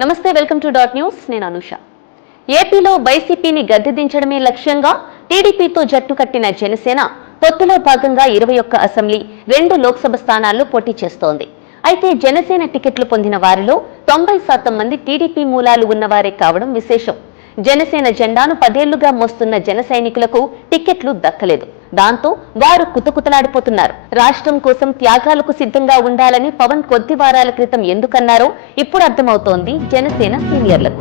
నమస్తే welcome to dot news. నేను అనుష. ఏపీలో వైసీపీని గద్దెదించడమే లక్ష్యంగా టీడీపీతో జట్టు కట్టిన జనసేన పొత్తులో భాగంగా ఇరవై ఒక్క అసెంబ్లీ రెండు లోక్సభ స్థానాల్లో పోటీ చేస్తోంది. అయితే జనసేన టికెట్లు పొందిన వారిలో తొంభై శాతం మంది టీడీపీ మూలాలు ఉన్నవారే కావడం విశేషం. జనసేన జెండాను పదేళ్ళుగా మోస్తున్న జన సైనికులకు టికెట్లు దక్కలేదు. దాంతో వారు కుతకుతలాడిపోతున్నారు. రాష్ట్రం కోసం త్యాగాలకు సిద్ధంగా ఉండాలని పవన్ కొద్ది వారాల క్రితం ఎందుకన్నారో ఇప్పుడు అర్థమవుతోంది జనసేన సీనియర్లకు.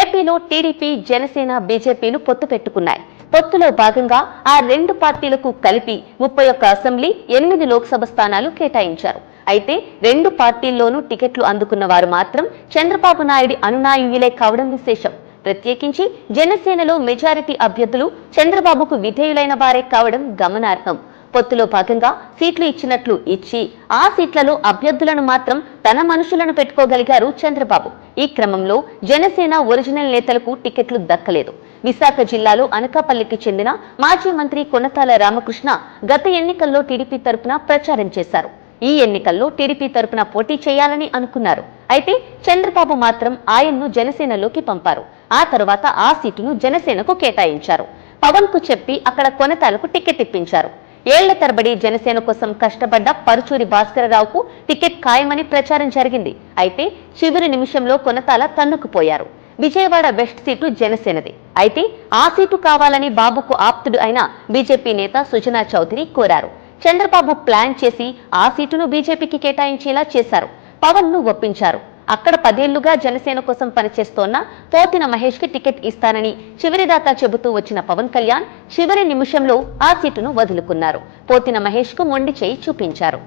ఏపీలో టీడీపీ జనసేన బీజేపీలు పొత్తు పెట్టుకున్నాయి. పొత్తులో భాగంగా ఆ రెండు పార్టీలకు కలిపి ముప్పై ఒక్క అసెంబ్లీ ఎనిమిది లోక్సభ స్థానాలు కేటాయించారు. అయితే రెండు పార్టీల్లోనూ టికెట్లు అందుకున్న వారు మాత్రం చంద్రబాబు నాయుడు అనునాయులే కావడం విశేషం. ప్రత్యేకించి జనసేనలో మెజారిటీ అభ్యర్థులు చంద్రబాబుకు విధేయులైన వారే కావడం గమనార్హం. పొత్తులో భాగంగా సీట్లు ఇచ్చినట్లు ఇచ్చి ఆ సీట్లలో అభ్యర్థులను మాత్రం తన మనుషులను పెట్టుకోగలిగారు చంద్రబాబు. ఈ క్రమంలో జనసేన ఒరిజినల్ నేతలకు టికెట్లు దక్కలేదు. విశాఖ జిల్లాలో అనకాపల్లికి చెందిన మాజీ మంత్రి కొనతాల రామకృష్ణ గత ఎన్నికల్లో టీడీపీ తరపున ప్రచారం చేశారు. ఈ ఎన్నికల్లో టీడీపీ తరపున పోటీ చేయాలని అనుకున్నారు. అయితే చంద్రబాబు మాత్రం ఆయన్ను జనసేనలోకి పంపారు. ఆ తర్వాత ఆ సీటును జనసేనకు కేటాయించారు. పవన్కు చెప్పి అక్కడ కొనతాలకు టికెట్ ఇప్పించారు. ఏళ్ళ తరబడి జనసేన కోసం కష్టపడ్డ పరుచూరి భాస్కరరావుకు టికెట్ ఖాయమని ప్రచారం జరిగింది. అయితే చివరి నిమిషంలో కొనతాల తన్నుకుపోయారు. విజయవాడ వెస్ట్ సీటు జనసేనది. అయితే ఆ సీటు కావాలని బాబుకు ఆప్తుడు అయిన బీజేపీ నేత సుజనా చౌదరి కోరారు. చంద్రబాబు ప్లాన్ చేసి ఆ సీటును బీజేపీకి కేటాయించేలా చేశారు. పవన్ను ఒప్పించారు. అక్కడ పదేళ్ళుగా జనసేన కోసం పనిచేస్తోన్న పోతిన మహేష్కి టికెట్ ఇస్తానని చివరిదాకా చెబుతూ వచ్చిన పవన్ కళ్యాణ్ చివరి నిమిషంలో ఆ సీటును వదులుకున్నారు. పోతిన మహేష్కు మొండి చేయి చూపించారు.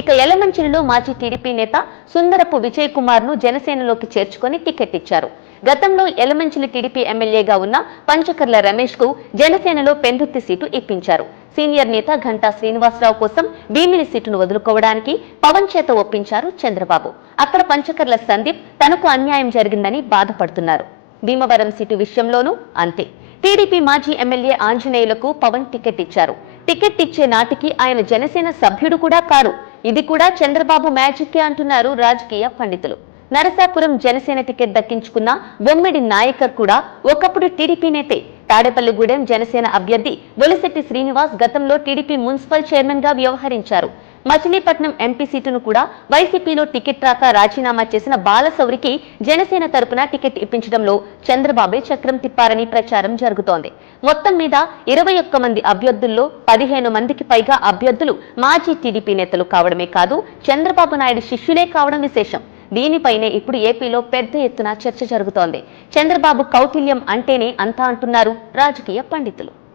ఇక ఎలమంచిలిలో మాజీ టీడీపీ నేత సుందరపు విజయ్ కుమార్ను జనసేనలోకి చేర్చుకొని టికెట్ ఇచ్చారు. గతంలో ఎలమంచిలి టీడీపీ ఎమ్మెల్యేగా ఉన్న పంచకర్ల రమేష్కు జనసేనలో పెందుర్తి సీటు ఇప్పించారు. సీనియర్ నేత ఘంటా శ్రీనివాసరావు కోసం భీమిని సీటును వదులుకోవడానికి పవన్ చేత ఒప్పించారు చంద్రబాబు. అక్కడ పంచకర్ల సందీప్ తనకు అన్యాయం జరిగిందని బాధపడుతున్నారు. భీమవరం సీటు విషయంలోనూ అంతే. టీడీపీ మాజీ ఎమ్మెల్యే ఆంజనేయులకు పవన్ టికెట్ ఇచ్చారు. టికెట్ ఇచ్చే నాటికి ఆయన జనసేన సభ్యుడు కూడా కారు. ఇది కూడా చంద్రబాబు మ్యాజిక్కే అంటున్నారు రాజకీయ పండితులు. నరసాపురం జనసేన టికెట్ దక్కించుకున్న బొమ్మిడి నాయకర్ కూడా ఒకప్పుడు టీడీపీ నేతే. తాడేపల్లిగూడెం జనసేన అభ్యర్థి బొలిశెట్టి శ్రీనివాస్ గతంలో టీడీపీ మున్సిపల్ చైర్మన్గా వ్యవహరించారు. మచిలీపట్నం ఎంపీ సీటును కూడా వైసీపీలో టికెట్ రాక రాజీనామా చేసిన బాలసౌరికి జనసేన తరపున టికెట్ ఇప్పించడంలో చంద్రబాబే చక్రం తిప్పారని ప్రచారం జరుగుతోంది. మొత్తం మీద ఇరవై ఒక్క మంది అభ్యర్థుల్లో పదిహేను మందికి పైగా అభ్యర్థులు మాజీ టీడీపీ నేతలు కావడమే కాదు చంద్రబాబు నాయుడు శిష్యులే కావడం విశేషం. దీనిపైనే ఇప్పుడు ఏపీలో పెద్ద ఎత్తున చర్చ జరుగుతోంది. చంద్రబాబు కౌటిల్యం అంటేనే అంతా అంటున్నారు రాజకీయ పండితులు.